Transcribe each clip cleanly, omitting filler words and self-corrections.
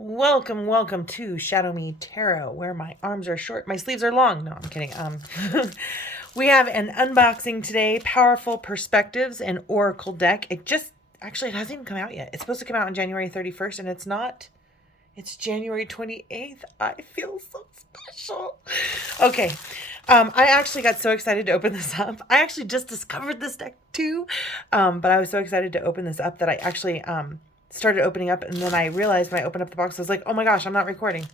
Welcome to Shadow Me Tarot, where my arms are short, my sleeves are long. No, I'm kidding. We have an unboxing today, Powerful Perspectives, an Oracle deck. It hasn't even come out yet. It's supposed to come out on January 31st, and it's not. It's January 28th. I feel so special. Okay. I actually got so excited to open this up. I actually just discovered this deck too. But I was so excited to open this up that I actually started opening up, and then I realized when I opened up the box, I was like, oh my gosh, I'm not recording.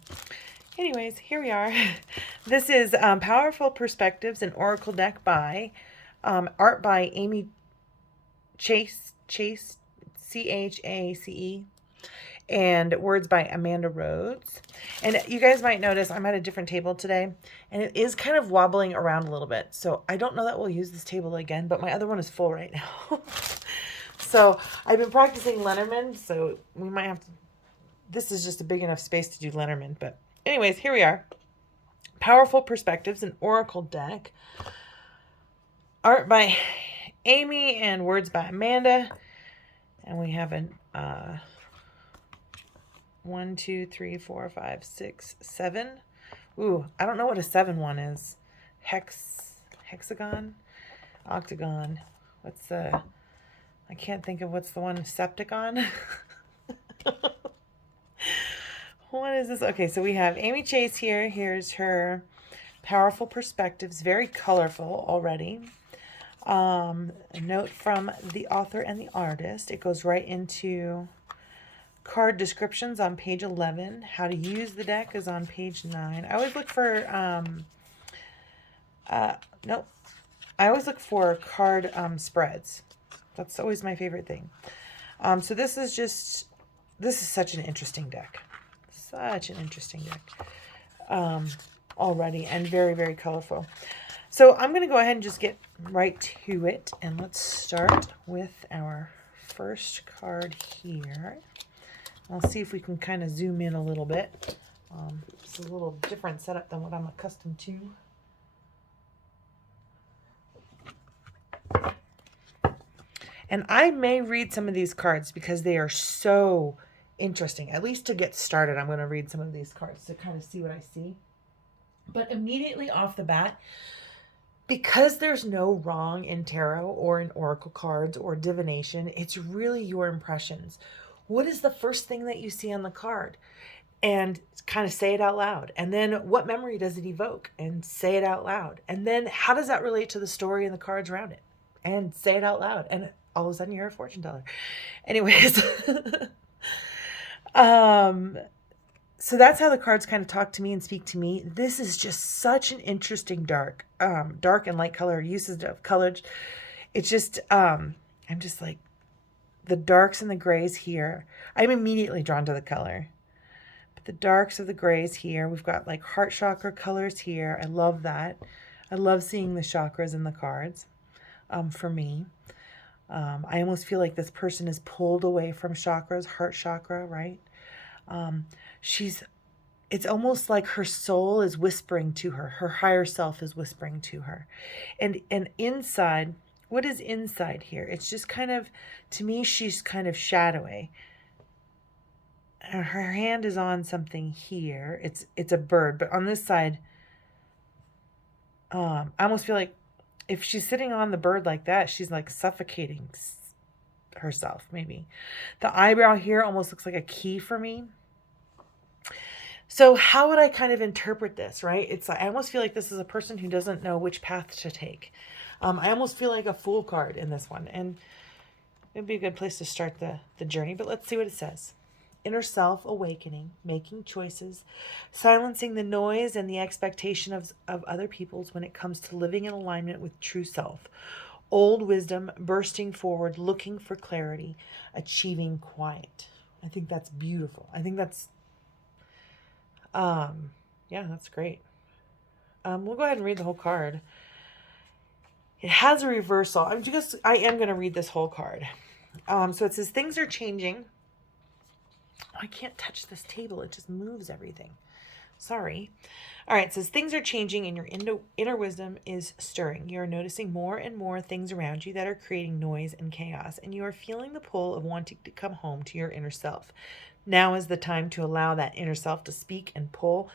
Anyways, here we are. This is Powerful Perspectives, an Oracle deck by art by Amy Chace, Chace, C-H-A-C-E, and words by Amanda Rhodes. And you guys might notice I'm at a different table today, and it is kind of wobbling around a little bit. So I don't know that we'll use this table again, but my other one is full right now. So I've been practicing Lenormand, so we might have to, this is just a big enough space to do Lenormand. But anyways, here we are. Powerful Perspectives, an Oracle deck. Art by Amy and words by Amanda. And we have an 1, 2, 3, 4, 5, 6, 7. Ooh, I don't know what a 7-1 is. Hexagon, octagon. What's the... I can't think of what's the one. Septagon? What is this? Okay, so we have Amy Chace here. Here's her Powerful Perspectives. Very colorful already. A note from the author and the artist. It goes right into card descriptions on page 11. How to use the deck is on page 9. I always look for... nope. I always look for card spreads. That's always my favorite thing. So this is such an interesting deck. Such an interesting deck already, and very, very colorful. So I'm going to go ahead and just get right to it. And let's start with our first card here. I'll see if we can kind of zoom in a little bit. It's a little different setup than what I'm accustomed to. And I may read some of these cards because they are so interesting. At least to get started, I'm going to read some of these cards to kind of see what I see. But immediately off the bat, because there's no wrong in tarot or in oracle cards or divination, it's really your impressions. What is the first thing that you see on the card? And kind of say it out loud. And then what memory does it evoke? And say it out loud. And then how does that relate to the story and the cards around it? And say it out loud. And all of a sudden you're a fortune teller. Anyways. So that's how the cards kind of talk to me and speak to me. This is just such an interesting dark and light color uses of colors. It's just, I'm just like the darks and the grays here. I'm immediately drawn to the color. But the darks of the grays here, we've got like heart chakra colors here. I love that. I love seeing the chakras in the cards. For me, I almost feel like this person is pulled away from chakras, heart chakra, right? It's almost like her soul is whispering to her. Her higher self is whispering to her. And inside, what is inside here? It's just kind of, to me, she's kind of shadowy. Her hand is on something here. It's a bird, but on this side, I almost feel like if she's sitting on the bird like that, she's like suffocating herself, maybe. The eyebrow here almost looks like a key for me. So how would I kind of interpret this, right? It's like, I almost feel like this is a person who doesn't know which path to take. I almost feel like a Fool card in this one. And it'd be a good place to start the journey. But let's see what it says. Inner self awakening, making choices, silencing the noise and the expectation of other people's when it comes to living in alignment with true self. Old wisdom bursting forward, looking for clarity, achieving quiet. I think that's beautiful. I think that's, yeah, that's great. We'll go ahead and read the whole card. It has a reversal. I am going to read this whole card. So it says, things are changing. I can't touch this table. It just moves everything. Sorry. All right. It says things are changing and your inner wisdom is stirring. You are noticing more and more things around you that are creating noise and chaos. And you are feeling the pull of wanting to come home to your inner self. Now is the time to allow that inner self to speak and pull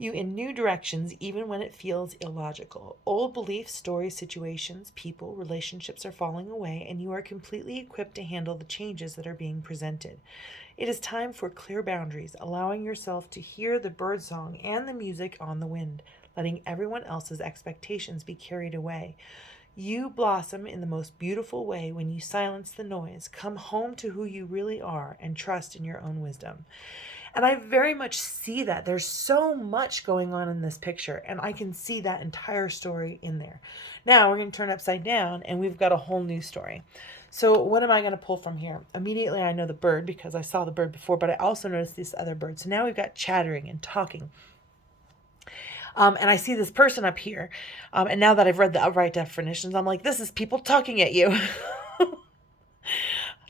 you in new directions, even when it feels illogical. Old beliefs, stories, situations, people, relationships are falling away, and you are completely equipped to handle the changes that are being presented. It is time for clear boundaries, allowing yourself to hear the birdsong and the music on the wind, letting everyone else's expectations be carried away. You blossom in the most beautiful way when you silence the noise, come home to who you really are, and trust in your own wisdom. And I very much see that. There's so much going on in this picture, and I can see that entire story in there. Now we're going to turn upside down, and we've got a whole new story. So what am I going to pull from here? Immediately I know the bird because I saw the bird before, but I also noticed this other bird. So now we've got chattering and talking. And I see this person up here. And now that I've read the upright definitions, I'm like, this is people talking at you.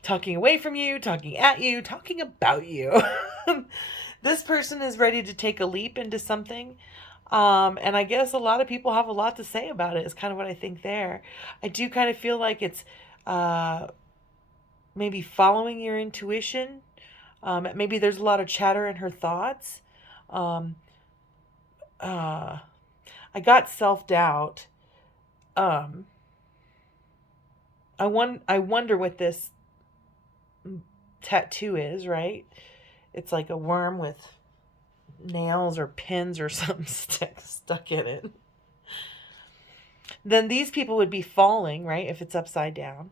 Talking away from you, talking at you, talking about you. This person is ready to take a leap into something. And I guess a lot of people have a lot to say about it, is kind of what I think there. I do kind of feel like it's maybe following your intuition. Maybe there's a lot of chatter in her thoughts. I got self-doubt. I wonder what this tattoo is, right? It's like a worm with nails or pins or something stuck in it. Then these people would be falling, right? If it's upside down.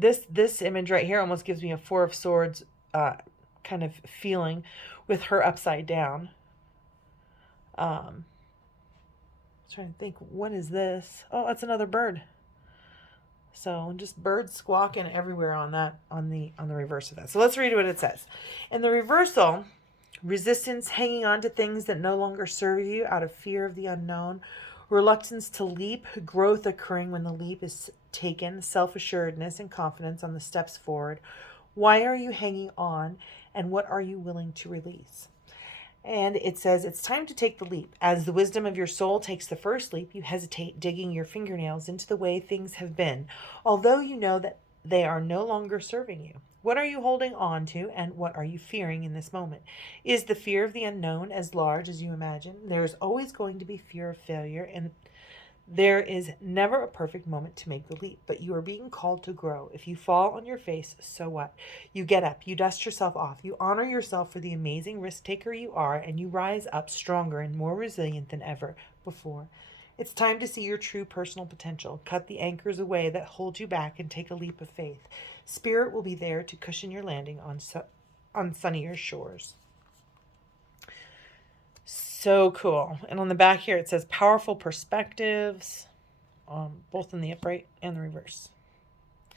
This image right here almost gives me a Four of Swords kind of feeling with her upside down. Trying to think, what is this? Oh, that's another bird. So just birds squawking everywhere on the reverse of that. So let's read what it says. In the reversal, resistance, hanging on to things that no longer serve you out of fear of the unknown, reluctance to leap, growth occurring when the leap is taken, self-assuredness and confidence on the steps forward. Why are you hanging on, and what are you willing to release? And it says, it's time to take the leap. As the wisdom of your soul takes the first leap, you hesitate, digging your fingernails into the way things have been, although you know that they are no longer serving you. What are you holding on to, and what are you fearing in this moment? Is the fear of the unknown as large as you imagine? There is always going to be fear of failure, and there is never a perfect moment to make the leap, but you are being called to grow. If you fall on your face, so what? You get up, you dust yourself off, you honor yourself for the amazing risk taker you are, and you rise up stronger and more resilient than ever before. It's time to see your true personal potential. Cut the anchors away that hold you back and take a leap of faith. Spirit will be there to cushion your landing on sunnier shores. So cool. And on the back here it says powerful perspectives, both in the upright and the reverse. I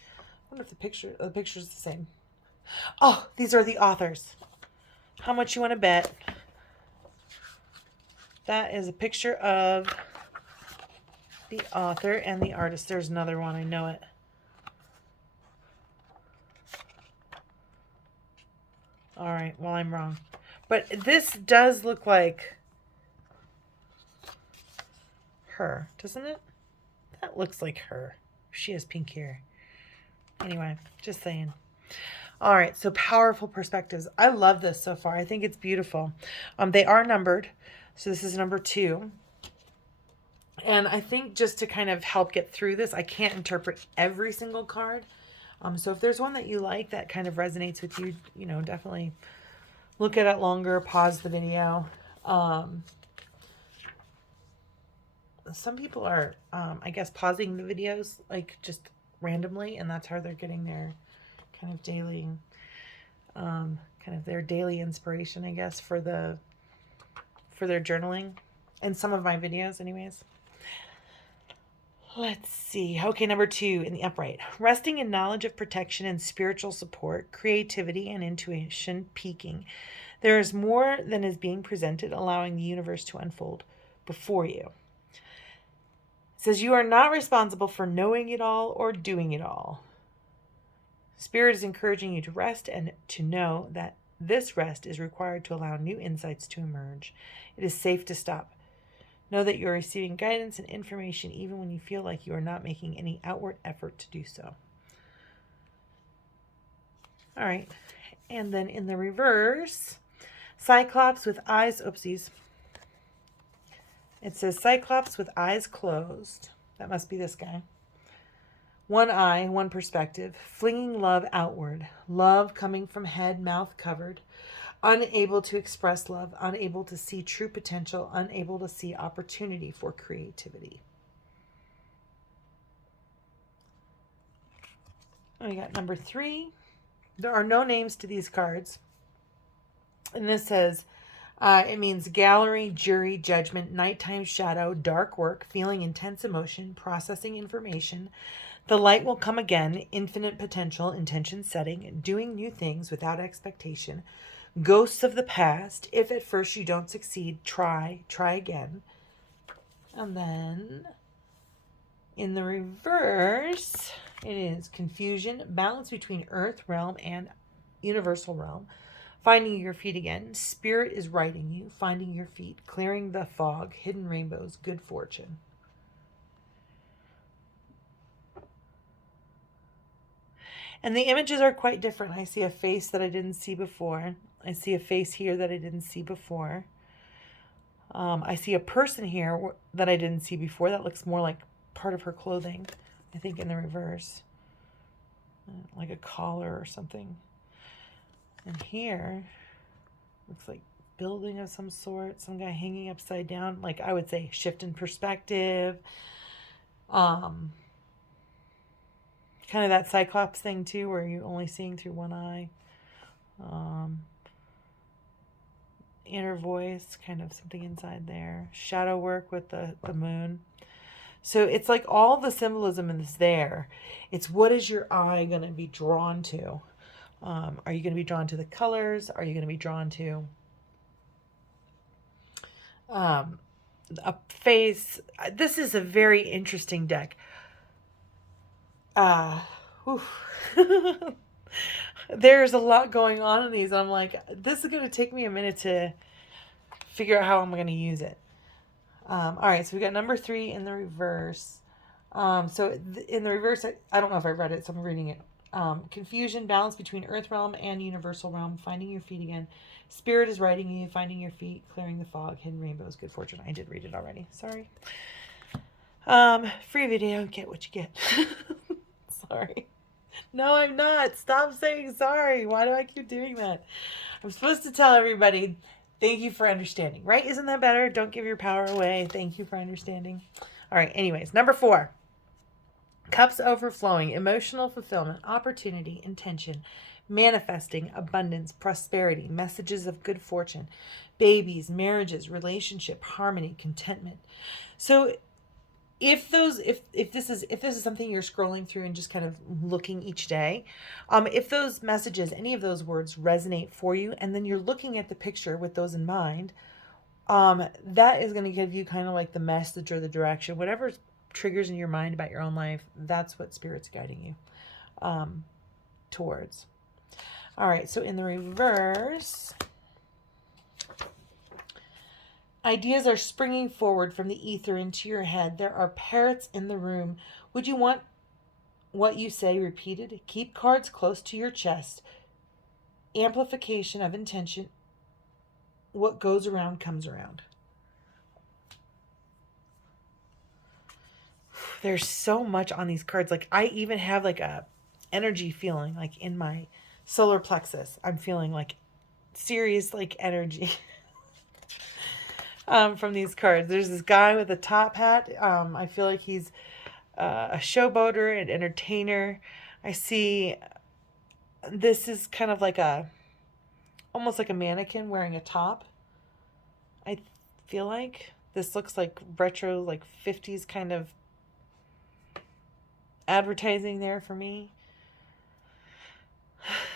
wonder if the picture is the same. Oh, these are the authors. How much you want to bet? That is a picture of the author and the artist. There's another one. I know it. All right. Well, I'm wrong. But this does look like her, doesn't it? That looks like her. She has pink hair. Anyway, just saying. All right, so powerful perspectives. I love this so far. I think it's beautiful. They are numbered. So this is number 2. And I think just to kind of help get through this, I can't interpret every single card. So if there's one that you like that kind of resonates with you, definitely look at it longer, pause the video. Some people are, I guess, pausing the videos like just randomly, and that's how they're getting their kind of daily, their daily inspiration, I guess, for their journaling, and some of my videos, anyways. Let's see. Okay, number 2 in the upright. Resting in knowledge of protection and spiritual support, creativity and intuition peaking. There is more than is being presented, allowing the universe to unfold before you. It says you are not responsible for knowing it all or doing it all. Spirit is encouraging you to rest and to know that this rest is required to allow new insights to emerge. It is safe to stop. Know that you are receiving guidance and information even when you feel like you are not making any outward effort to do so. All right. And then in the reverse, Cyclops with eyes, oopsies. It says Cyclops with eyes closed. That must be this guy. One eye, one perspective, flinging love outward. Love coming from head, mouth covered. Unable to express love, unable to see true potential, unable to see opportunity for creativity. We got number 3. There are no names to these cards. And this says, it means gallery, jury, judgment, nighttime shadow, dark work, feeling intense emotion, processing information. The light will come again, infinite potential, intention setting, doing new things without expectation. Ghosts of the past. If at first you don't succeed, try again. And then in the reverse, it is confusion, balance between earth realm and universal realm. Finding your feet again. Spirit is writing you. Finding your feet. Clearing the fog. Hidden rainbows. Good fortune. And the images are quite different. I see a face that I didn't see before. I see a face here that I didn't see before. I see a person here that I didn't see before. That looks more like part of her clothing. I think in the reverse. Like a collar or something. And here, looks like building of some sort. Some guy hanging upside down. Like I would say shift in perspective. Kind of that Cyclops thing too, where you're only seeing through one eye. Inner voice, kind of something inside there. Shadow work with the moon. So it's like all the symbolism is there. It's what is your eye going to be drawn to? Are you going to be drawn to the colors? Are you going to be drawn to a face? This is a very interesting deck. There's a lot going on in these. I'm like, this is going to take me a minute to figure out how I'm going to use it. All right, so we got number 3 in the reverse. In the reverse, I don't know if I read it, so I'm reading it. Confusion, balance between earth realm and universal realm, finding your feet again. Spirit is writing you, finding your feet, clearing the fog, hidden rainbows, good fortune. I did read it already. Sorry. Free video, get what you get. Sorry. No, I'm not. Stop saying sorry. Why do I keep doing that? I'm supposed to tell everybody, thank you for understanding, right? Isn't that better? Don't give your power away. Thank you for understanding. All right, anyways, number 4. Cups overflowing, emotional fulfillment, opportunity, intention, manifesting, abundance, prosperity, messages of good fortune, babies, marriages, relationship, harmony, contentment. So if this is something you're scrolling through and just kind of looking each day, if those messages, any of those words resonate for you, and then you're looking at the picture with those in mind, that is going to give you kind of like the message or the direction, whatever triggers in your mind about your own life. That's what Spirit's guiding you towards. All right, so in the reverse, ideas are springing forward from the ether into your head. There are parrots in the room. Would you want what you say repeated? Keep cards close to your chest. Amplification of intention. What goes around comes around. There's so much on these cards. Like I even have like a energy feeling like in my solar plexus. I'm feeling like serious like energy. From these cards. There's this guy with a top hat. I feel like he's a showboater, an entertainer. I see this is kind of like almost like a mannequin wearing a top. I feel like this looks like retro, like 50s kind of advertising there for me.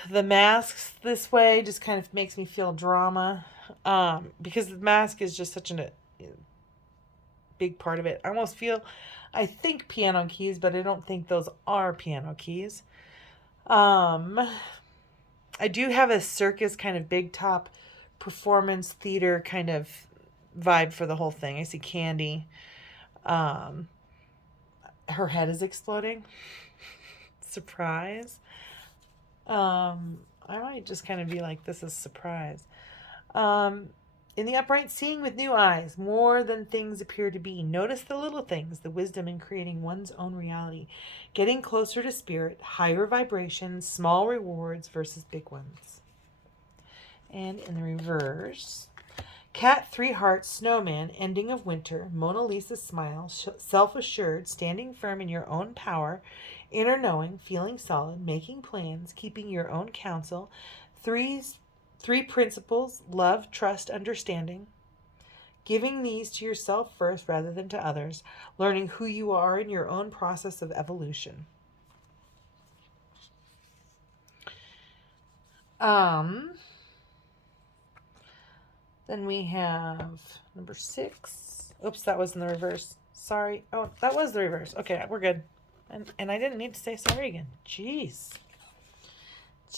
The masks this way just kind of makes me feel drama. Because the mask is just such a big part of it. I think piano keys, but I don't think those are piano keys. I do have a circus kind of big top performance theater kind of vibe for the whole thing. I see Candy. Her head is exploding. Surprise. I might just kind of be like, this is a surprise. In the upright, seeing with new eyes, more than things appear to be. Notice the little things, the wisdom in creating one's own reality. Getting closer to spirit, higher vibrations, small rewards versus big ones. And in the reverse, Cat, 3 hearts, snowman, ending of winter, Mona Lisa smile, self-assured, standing firm in your own power, inner knowing, feeling solid, making plans, keeping your own counsel, three principles, love, trust, understanding, giving these to yourself first rather than to others, learning who you are in your own process of evolution. Then we have number 6. Oops, that was in the reverse. Sorry. Oh, that was the reverse. Okay, we're good. And I didn't need to say sorry again. Jeez,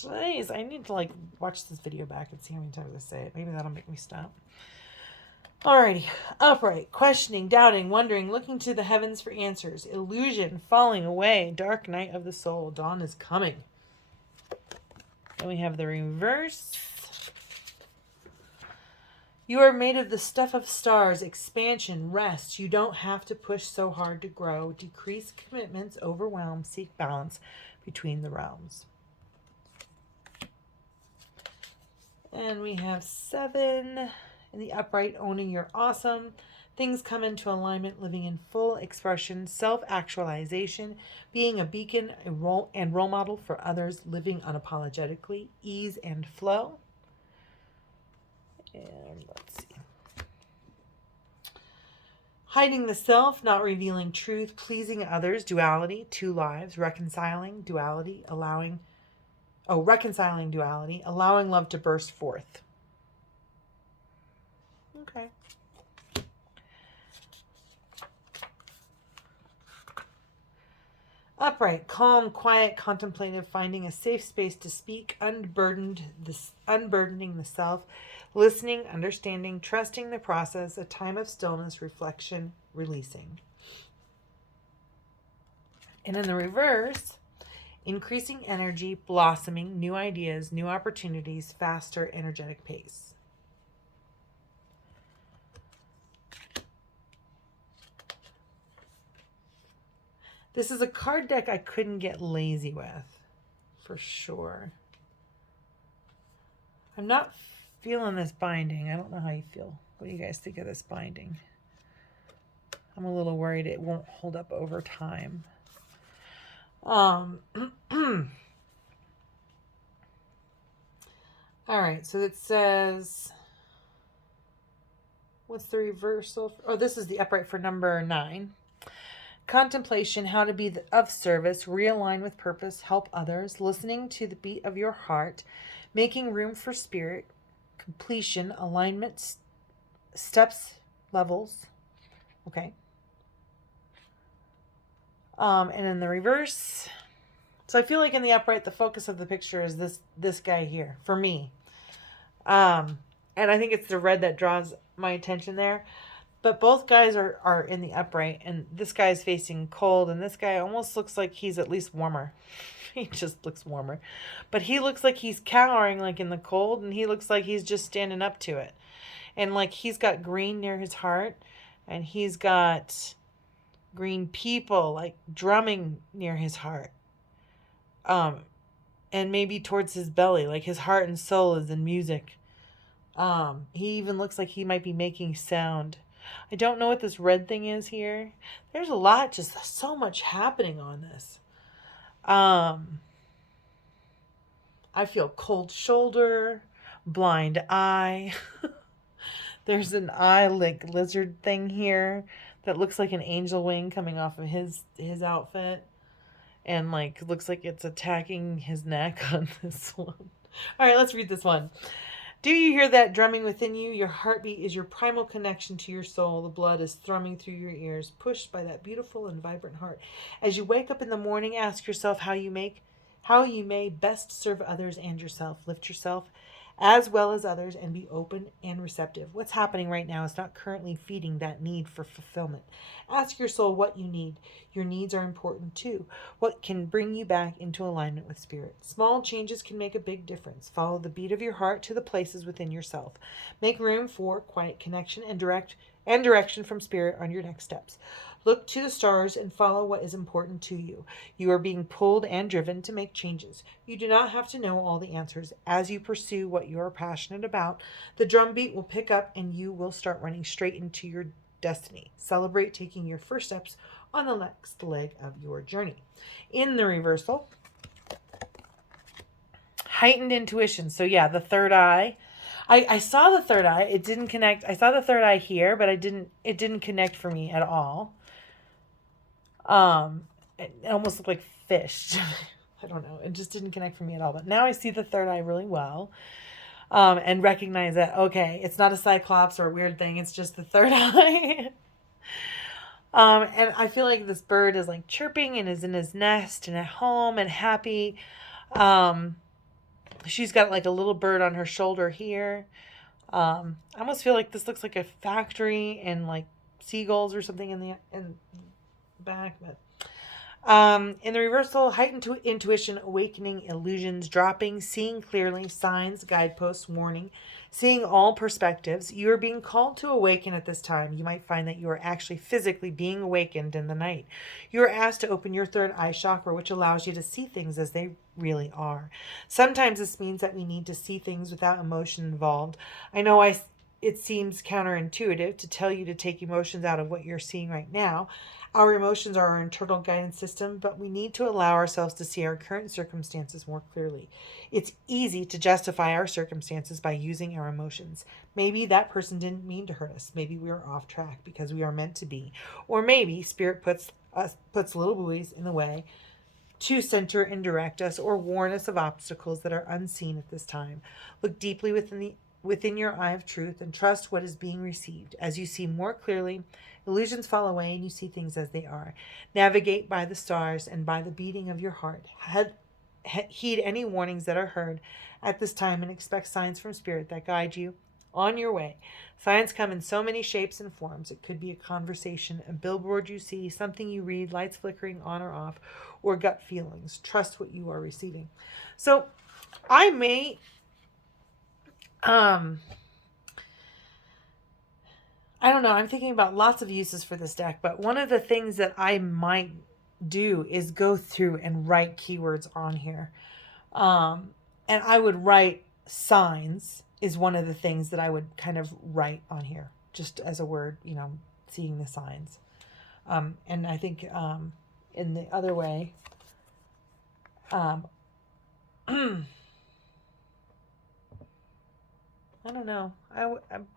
I need to like watch this video back and see how many times I say it. Maybe that'll make me stop. Alrighty. Upright, questioning, doubting, wondering, looking to the heavens for answers. Illusion, falling away. Dark night of the soul. Dawn is coming. Then we have the reverse. You are made of the stuff of stars, expansion, rest. You don't have to push so hard to grow. Decrease commitments, overwhelm, seek balance between the realms. And we have 7 in the upright, owning your awesome. Things come into alignment, living in full expression, self-actualization, being a beacon and role model for others, living unapologetically, ease and flow. And let's see. Hiding the self, not revealing truth, pleasing others, duality, 2 lives, reconciling duality, allowing love to burst forth. Okay. Upright, calm, quiet, contemplative, finding a safe space to speak, unburdening the self, listening, understanding, trusting the process, a time of stillness, reflection, releasing. And in the reverse, increasing energy, blossoming, new ideas, new opportunities, faster, energetic pace. This is a card deck I couldn't get lazy with, for sure. I'm not feeling this binding. I don't know how you feel. What do you guys think of this binding? I'm a little worried it won't hold up over time. All right, so it says, what's the reversal? Oh, this is the upright for number 9. Contemplation, how to be of service, realign with purpose, help others, listening to the beat of your heart, making room for spirit, completion, alignment, steps, levels. Okay. And in the reverse, so I feel like in the upright, the focus of the picture is this guy here for me. And I think it's the red that draws my attention there. But both guys are in the upright, and this guy is facing cold, and this guy almost looks like he's at least warmer. He just looks warmer. But he looks like he's cowering like in the cold, and he looks like he's just standing up to it. And like he's got green near his heart, and he's got green people like drumming near his heart. And maybe towards his belly, like his heart and soul is in music. He even looks like he might be making sound. I don't know what this red thing is here. There's a lot, just so much happening on this. I feel cold shoulder, blind eye. There's an eye like lizard thing here that looks like an angel wing coming off of his outfit. And like looks like it's attacking his neck on this one. All right, let's read this one. Do you hear that drumming within you? Your heartbeat is your primal connection to your soul. The blood is thrumming through your ears, pushed by that beautiful and vibrant heart. As you wake up in the morning, ask yourself how you may best serve others and yourself. Lift yourself as well as others, and be open and receptive. What's happening right now is not currently feeding that need for fulfillment. Ask your soul what you need. Your needs are important too. What can bring you back into alignment with spirit? Small changes can make a big difference. Follow the beat of your heart to the places within yourself. Make room for quiet connection and direction from spirit on your next steps. Look to the stars and follow what is important to you. You are being pulled and driven to make changes. You do not have to know all the answers. As you pursue what you are passionate about, the drumbeat will pick up and you will start running straight into your destiny. Celebrate taking your first steps on the next leg of your journey. In the reversal, heightened intuition. So yeah, the third eye. I saw the third eye. It didn't connect. I saw the third eye here, but it didn't connect for me at all. It almost looked like fish. I don't know. It just didn't connect for me at all. But now I see the third eye really well. And recognize that, okay, it's not a cyclops or a weird thing. It's just the third eye. And I feel like this bird is like chirping and is in his nest and at home and happy. She's got like a little bird on her shoulder here. I almost feel like this looks like a factory and like seagulls or something in the back. But in the reversal, heightened intuition, awakening, illusions, dropping, seeing clearly, signs, guideposts, warning, seeing all perspectives. You are being called to awaken at this time. You might find that you are actually physically being awakened in the night. You are asked to open your third eye chakra, which allows you to see things as they really are. Sometimes this means that we need to see things without emotion involved. I know it seems counterintuitive to tell you to take emotions out of what you're seeing right now. Our emotions are our internal guidance system, but we need to allow ourselves to see our current circumstances more clearly. It's easy to justify our circumstances by using our emotions. Maybe that person didn't mean to hurt us. Maybe we are off track because we are meant to be. Or maybe spirit puts little buoys in the way to center and direct us or warn us of obstacles that are unseen at this time. Look deeply within your eye of truth and trust what is being received. As you see more clearly, illusions fall away and you see things as they are. Navigate by the stars and by the beating of your heart. Heed any warnings that are heard at this time and expect signs from spirit that guide you on your way. Signs come in so many shapes and forms. It could be a conversation, a billboard you see, something you read, lights flickering on or off, or gut feelings. Trust what you are receiving. So I may I don't know. I'm thinking about lots of uses for this deck, but one of the things that I might do is go through and write keywords on here. And I would write signs is one of the things that I would kind of write on here, just as a word, seeing the signs. And I think in the other way, I don't know.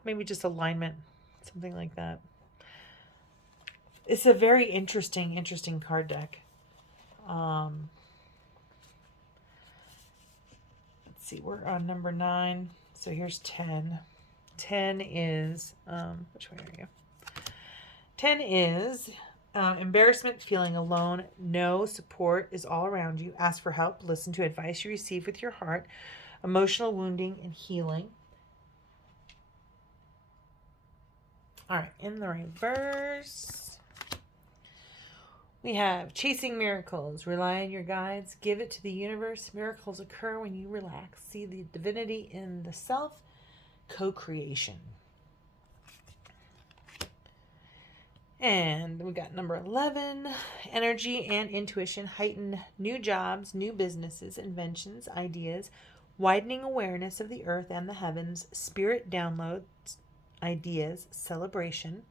Maybe just alignment, something like that. It's a very interesting card deck. Let's see, we're on number 9. So here's 10. 10 is, which way are you? 10 is embarrassment, feeling alone. No support is all around you. Ask for help. Listen to advice you receive with your heart. Emotional wounding and healing. All right, in the reverse, we have chasing miracles. Rely on your guides. Give it to the universe. Miracles occur when you relax. See the divinity in the self. Co-creation. And we got number 11, energy and intuition. Heighten new jobs, new businesses, inventions, ideas. Widening awareness of the earth and the heavens. Spirit downloads. Ideas, celebration.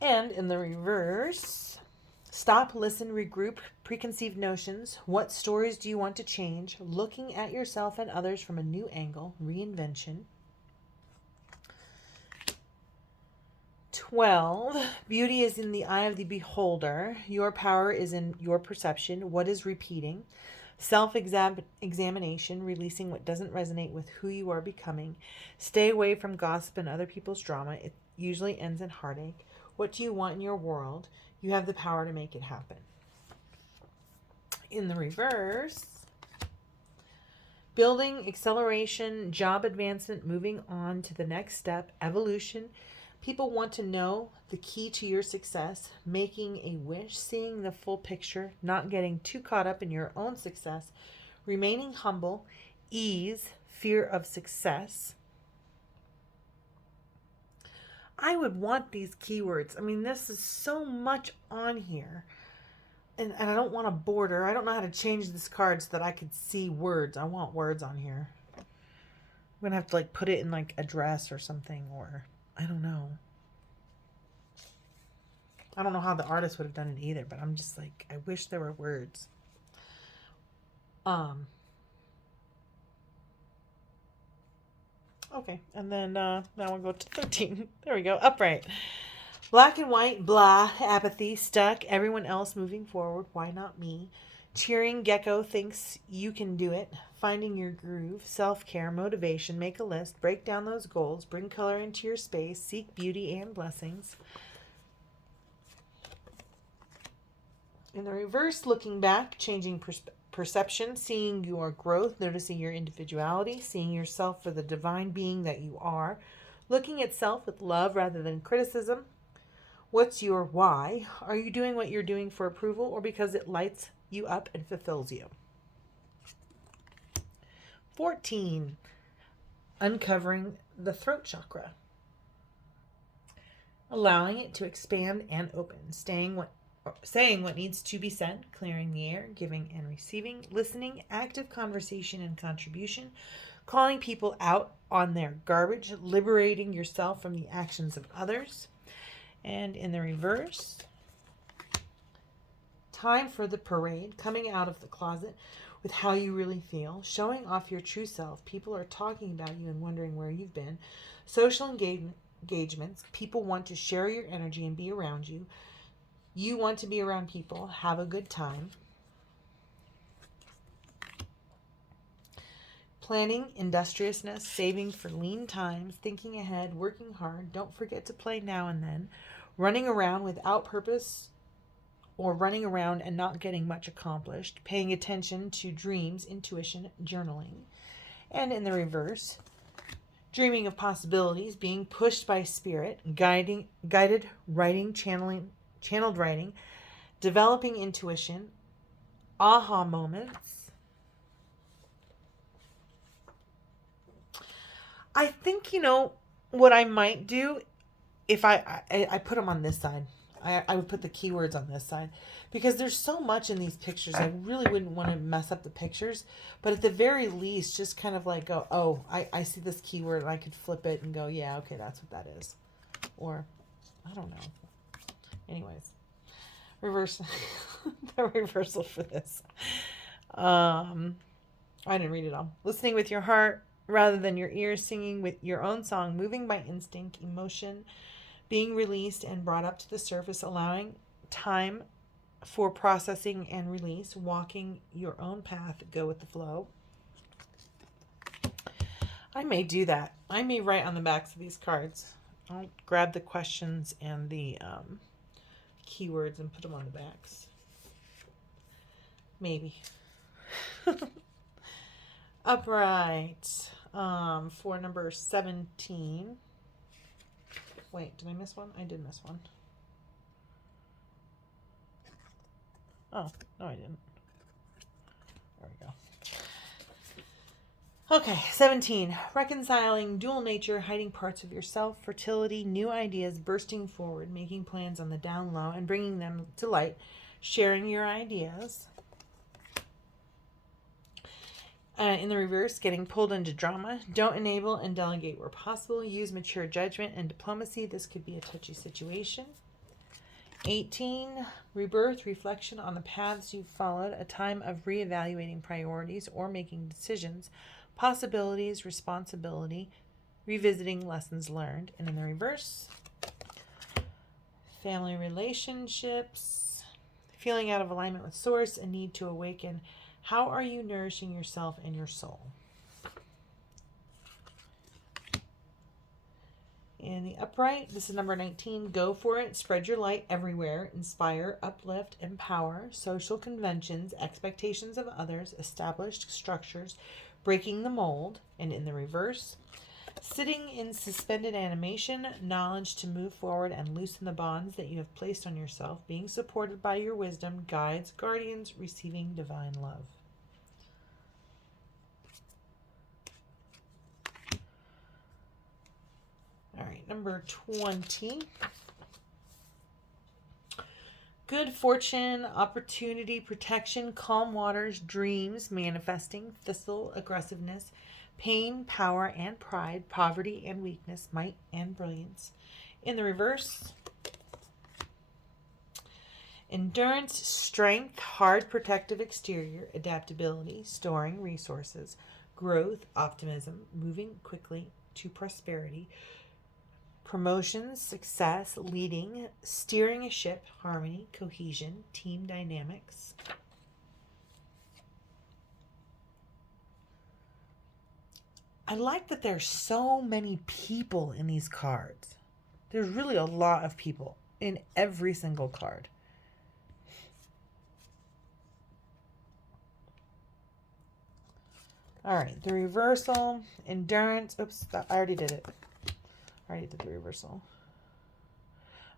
And in the reverse, stop, listen, regroup, preconceived notions. What stories do you want to change? Looking at yourself and others from a new angle, reinvention. 12, beauty is in the eye of the beholder. Your power is in your perception. What is repeating? Self-examination, releasing what doesn't resonate with who you are becoming. Stay away from gossip and other people's drama. It usually ends in heartache. What do you want in your world? You have the power to make it happen. In the reverse, Building, acceleration, job advancement, moving on to the next step, evolution. People want to know the key to your success, making a wish, seeing the full picture, not getting too caught up in your own success, remaining humble, ease, fear of success. I would want these keywords. I mean, this is so much on here. And I don't want a border. I don't know how to change this card so that I could see words. I want words on here. I'm going to have to like put it in like a dress or something, or I don't know. I don't know how the artist would have done it either, but I'm just like, I wish there were words. Okay, and then now we'll go to 13. There we go, upright. Black and white, blah, apathy, stuck, everyone else moving forward, why not me? Cheering, gecko thinks you can do it. Finding your groove, self-care, motivation, make a list, break down those goals, bring color into your space, seek beauty and blessings. In the reverse, looking back, changing perception, seeing your growth, noticing your individuality, seeing yourself for the divine being that you are, looking at self with love rather than criticism. What's your why? Are you doing what you're doing for approval or because it lights you up and fulfills you? 14. Uncovering the throat chakra. Allowing it to expand and open. Saying what needs to be said. Clearing the air. Giving and receiving. Listening. Active conversation and contribution. Calling people out on their garbage. Liberating yourself from the actions of others. And in the reverse, time for the parade, coming out of the closet with how you really feel, showing off your true self. People are talking about you and wondering where you've been. Social engagements, people want to share your energy and be around you. You want to be around people, have a good time. Planning, industriousness, saving for lean times, thinking ahead, working hard. Don't forget to play now and then. Running around without purpose or running around and not getting much accomplished. Paying attention to dreams, intuition, journaling. And in the reverse, dreaming of possibilities, being pushed by spirit, guided writing, channeled writing, developing intuition, aha moments. I think, what I might do if I put them on this side. I would put the keywords on this side because there's so much in these pictures. I really wouldn't want to mess up the pictures, but at the very least, just kind of like go, oh, I see this keyword and I could flip it and go, yeah, okay, that's what that is. Or, I don't know. Anyways, reverse, the reversal for this. I didn't read it all. Listening with your heart rather than your ears, singing with your own song, moving by instinct, emotion, being released and brought up to the surface, allowing time for processing and release, walking your own path, go with the flow. I may do that. I may write on the backs of these cards. I'll grab the questions and the keywords and put them on the backs. Maybe. Upright. For number 17. Wait, did I miss one? I did miss one. Oh, no I didn't. There we go. Okay, 17. Reconciling dual nature, hiding parts of yourself, fertility, new ideas, bursting forward, making plans on the down low and bringing them to light, sharing your ideas. In the reverse, getting pulled into drama. Don't enable and delegate where possible. Use mature judgment and diplomacy. This could be a touchy situation. 18, rebirth, reflection on the paths you've followed. A time of reevaluating priorities or making decisions. Possibilities, responsibility, revisiting lessons learned. And in the reverse, family relationships, feeling out of alignment with source, a need to awaken. How are you nourishing yourself and your soul? In the upright, this is number 19. Go for it. Spread your light everywhere. Inspire, uplift, empower. Social conventions, expectations of others, established structures, breaking the mold. And in the reverse, sitting in suspended animation, knowledge to move forward and loosen the bonds that you have placed on yourself, being supported by your wisdom, guides, guardians, receiving divine love. All right, number 20. Good fortune, opportunity, protection, calm waters, dreams, manifesting, thistle, aggressiveness, pain, power, and pride, poverty and weakness, might and brilliance. In the reverse, endurance, strength, hard protective exterior, adaptability, storing resources, growth, optimism, moving quickly to prosperity, promotions, success, leading, steering a ship, harmony, cohesion, team dynamics. I like that there's so many people in these cards. There's really a lot of people in every single card. All right, the reversal, endurance. Oops, I already did it. I already did the reversal.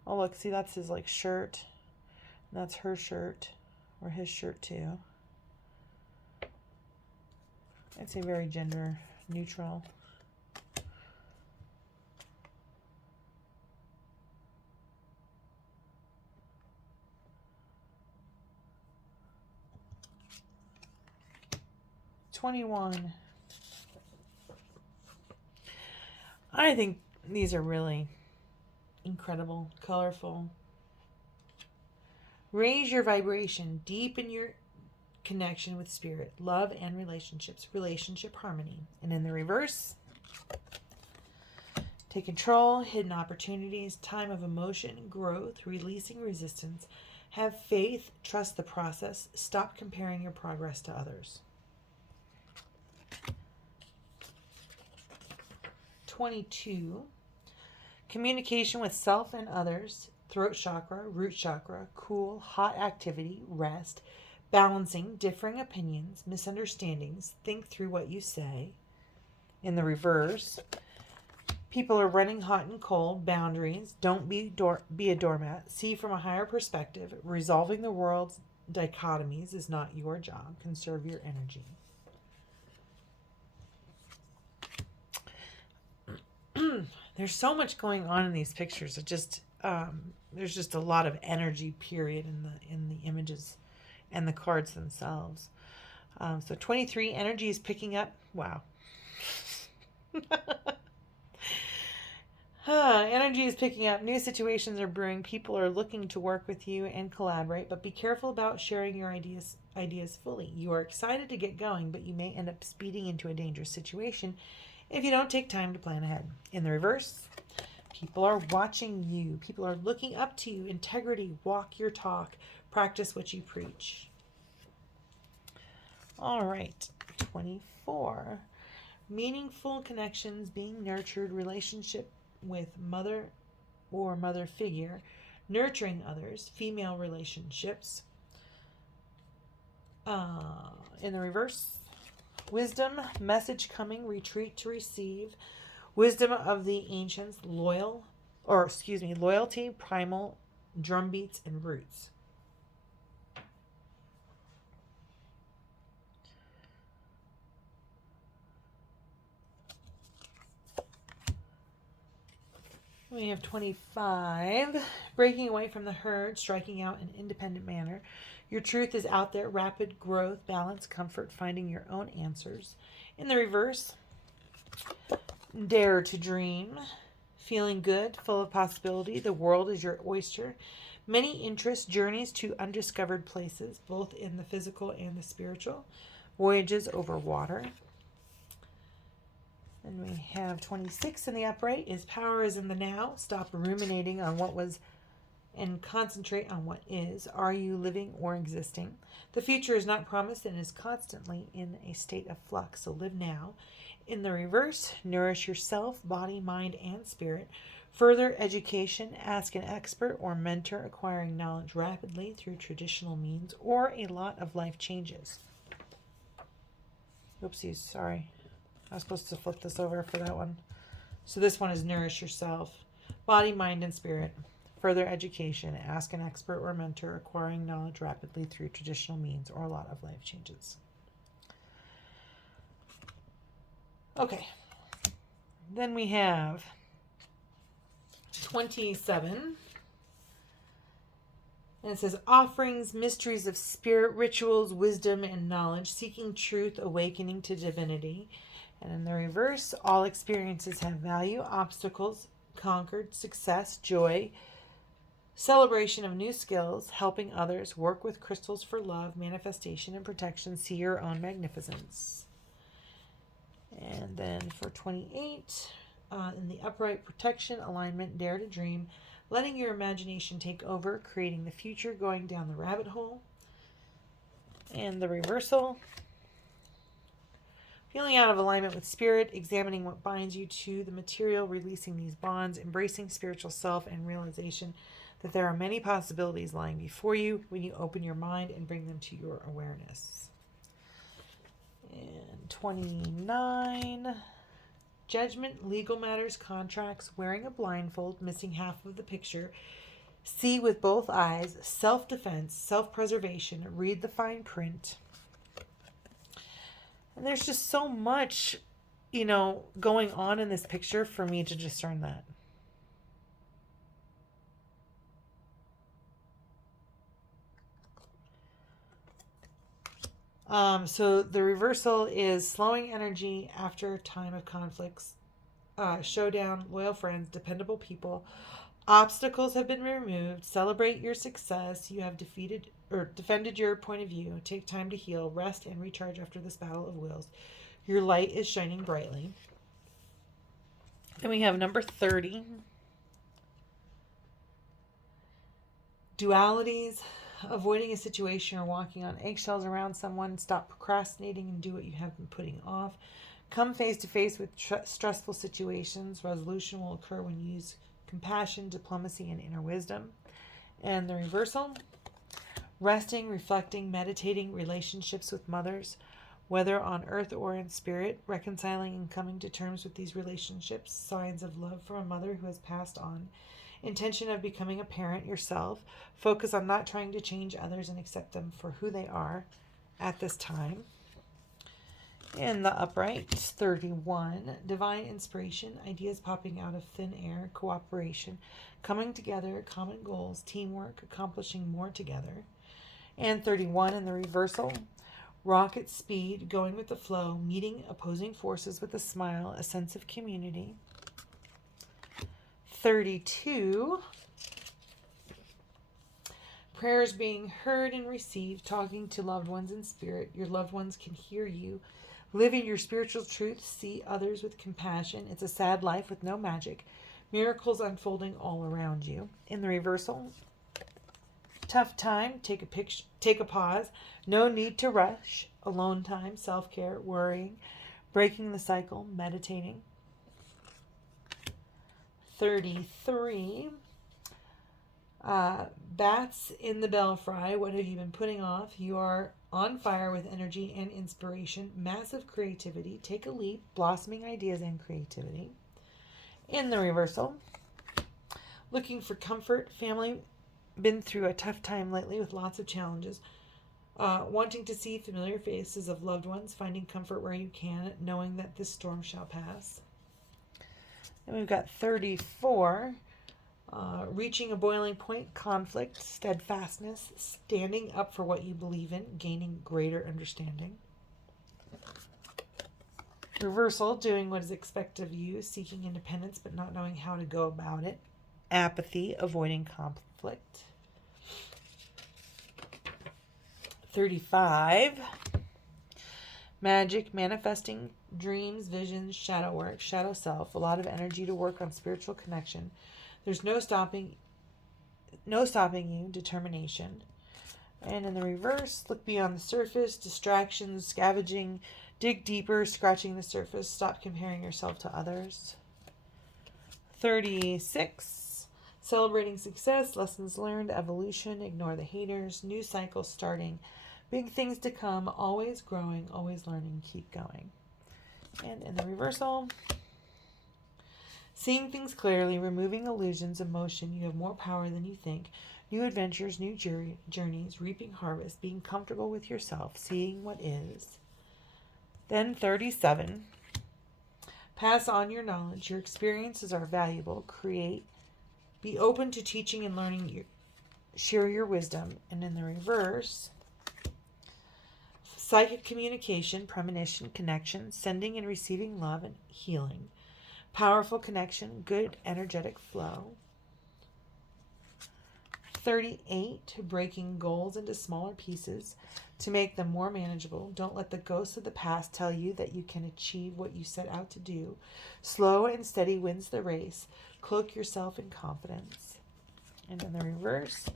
Oh, look, see, that's his like shirt. And that's her shirt, or his shirt too. I'd say very gender neutral. $21. I think these are really incredible, colorful. Raise your vibration, deepen your connection with spirit, love and relationships, relationship harmony. And in the reverse, take control, hidden opportunities, time of emotion, growth, releasing resistance, have faith, trust the process, stop comparing your progress to others. 22. Communication with self and others, throat chakra, root chakra, cool, hot activity, rest, balancing, differing opinions, misunderstandings, think through what you say. In the reverse, people are running hot and cold, boundaries, don't be a doormat, see from a higher perspective, resolving the world's dichotomies is not your job, conserve your energy. There's so much going on in these pictures. It just there's just a lot of energy, period, in the images and the cards themselves. So 23, energy is picking up. Wow. Energy is picking up. New situations are brewing. People are looking to work with you and collaborate, but be careful about sharing your ideas fully. You are excited to get going, but you may end up speeding into a dangerous situation if you don't take time to plan ahead. In the reverse, people are watching you. People are looking up to you. Integrity, walk your talk, practice what you preach. All right, 24. Meaningful connections, being nurtured, relationship with mother or mother figure, nurturing others, female relationships. In the reverse, wisdom, message coming, retreat to receive, wisdom of the ancients, loyalty, primal, drumbeats, and roots. We have 25, breaking away from the herd, striking out in an independent manner. Your truth is out there, rapid growth, balance, comfort, finding your own answers. In the reverse, dare to dream, feeling good, full of possibility. The world is your oyster. Many interests, journeys to undiscovered places, both in the physical and the spiritual. Voyages over water. And we have 26 in the upright is power is in the now. Stop ruminating on what was and concentrate on what is. Are you living or existing? The future is not promised and is constantly in a state of flux, so live now. In the reverse, nourish yourself, body, mind, and spirit. Further education, ask an expert or mentor, acquiring knowledge rapidly through traditional means or a lot of life changes. Oopsies, sorry. I was supposed to flip this over for that one. So this one is nourish yourself. Body, mind, and spirit. Further education. Ask an expert or mentor. Acquiring knowledge rapidly through traditional means or a lot of life changes. Okay. Then we have 27. And it says, offerings, mysteries of spirit, rituals, wisdom, and knowledge, seeking truth, awakening to divinity. And in the reverse, all experiences have value, obstacles conquered, success, joy, celebration of new skills, helping others, work with crystals for love, manifestation and protection, see your own magnificence. And then for 28, in the upright, protection, alignment, dare to dream, letting your imagination take over, creating the future, going down the rabbit hole. And the reversal, feeling out of alignment with spirit, examining what binds you to the material, releasing these bonds, embracing spiritual self, and realization that there are many possibilities lying before you when you open your mind and bring them to your awareness. And 29, judgment, legal matters, contracts, wearing a blindfold, missing half of the picture, see with both eyes, self-defense, self-preservation, read the fine print. And there's just so much, going on in this picture for me to discern that. So the reversal is slowing energy after time of conflicts, showdown, loyal friends, dependable people. Obstacles have been removed. Celebrate your success. You have defended your point of view. Take time to heal, rest, and recharge after this battle of wills. Your light is shining brightly. Then we have number 30. Dualities. Avoiding a situation or walking on eggshells around someone. Stop procrastinating and do what you have been putting off. Come face to face with stressful situations. Resolution will occur when you use compassion, diplomacy, and inner wisdom. And the reversal, resting, reflecting, meditating, relationships with mothers, whether on earth or in spirit, reconciling and coming to terms with these relationships, signs of love from a mother who has passed on, intention of becoming a parent yourself, focus on not trying to change others and accept them for who they are at this time. In the upright, 31, divine inspiration, ideas popping out of thin air, cooperation, coming together, common goals, teamwork, accomplishing more together. And 31 in the reversal, rocket speed, going with the flow, meeting opposing forces with a smile, a sense of community. 32, prayers being heard and received, talking to loved ones in spirit. Your loved ones can hear you. Living your spiritual truth, see others with compassion. It's a sad life with no magic. Miracles unfolding all around you. In the reversal, tough time, take a pause. No need to rush. Alone time, self-care, worrying, breaking the cycle, meditating. 33, bats in the belfry. What have you been putting off? You are on fire with energy and inspiration, massive creativity. Take a leap, blossoming ideas and creativity. In the reversal, looking for comfort, family, been through a tough time lately with lots of challenges. Wanting to see familiar faces of loved ones, finding comfort where you can, knowing that this storm shall pass. And we've got 34, reaching a boiling point, conflict, steadfastness, standing up for what you believe in, gaining greater understanding. Reversal, doing what is expected of you, seeking independence but not knowing how to go about it. Apathy, avoiding conflict. 35, magic, manifesting, dreams, visions, shadow work, shadow self, a lot of energy to work on spiritual connection. There's no stopping you, determination. And in the reverse, look beyond the surface, distractions, scavenging, dig deeper, scratching the surface, stop comparing yourself to others. 36, celebrating success, lessons learned, evolution, ignore the haters, new cycle starting, Big things to come, always growing, always learning, keep going. And in the reversal, seeing things clearly, removing illusions, emotion, you have more power than you think. New adventures, new journeys, reaping harvest, being comfortable with yourself, seeing what is. Then 37, pass on your knowledge. Your experiences are valuable. Create. Be open to teaching and learning. Share your wisdom. And in the reverse, psychic communication, premonition, connection, sending and receiving love and healing. Powerful connection, good energetic flow. 38, breaking goals into smaller pieces to make them more manageable. Don't let the ghosts of the past tell you that you can achieve what you set out to do. Slow and steady wins the race. Cloak yourself in confidence. And in the reverse,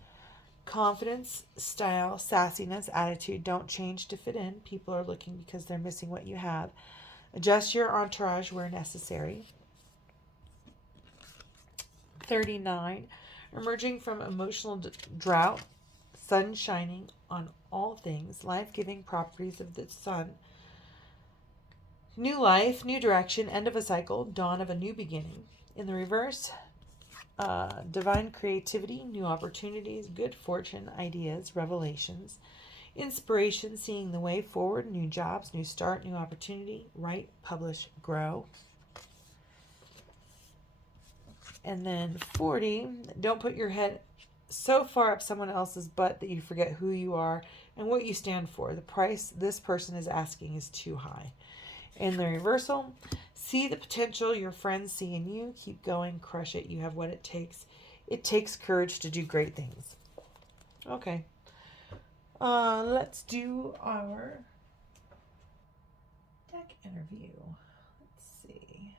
confidence, style, sassiness, attitude. Don't change to fit in. People are looking because they're missing what you have. Adjust your entourage where necessary. 39, emerging from emotional drought, sun shining on all things, life-giving properties of the sun. New life, new direction, end of a cycle, dawn of a new beginning. In the reverse, divine creativity, new opportunities, good fortune, ideas, revelations, inspiration, seeing the way forward, new jobs, new start, new opportunity, write, publish, grow. And then 40, don't put your head so far up someone else's butt that you forget who you are and what you stand for. The price this person is asking is too high. In the reversal, see the potential your friends see in you. Keep going, crush it. You have what it takes. It takes courage to do great things. Okay. Let's do our deck interview. Let's see.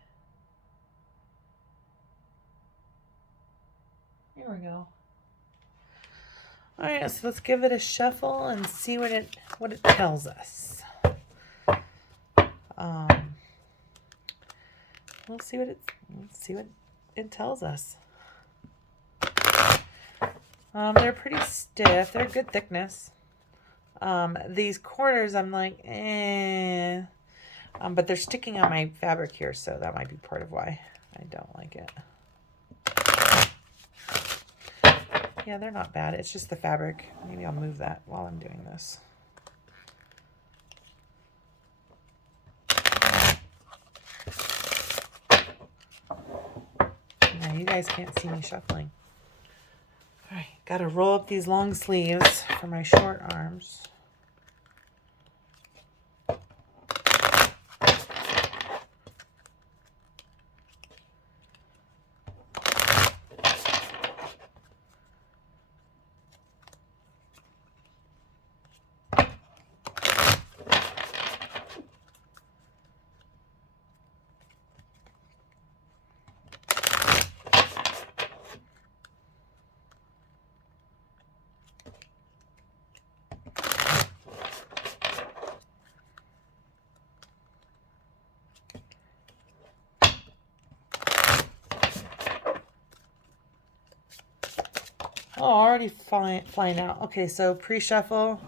Here we go. All right, so let's give it a shuffle and see what it tells us. Let's see what it tells us. They're pretty stiff. They're good thickness. These quarters, I'm like, eh. But they're sticking on my fabric here, so that might be part of why I don't like it. Yeah, they're not bad. It's just the fabric. Maybe I'll move that while I'm doing this. Now, you guys can't see me shuffling. All right, got to roll up these long sleeves for my short arms. Oh, already flying out. Okay, so pre-shuffle,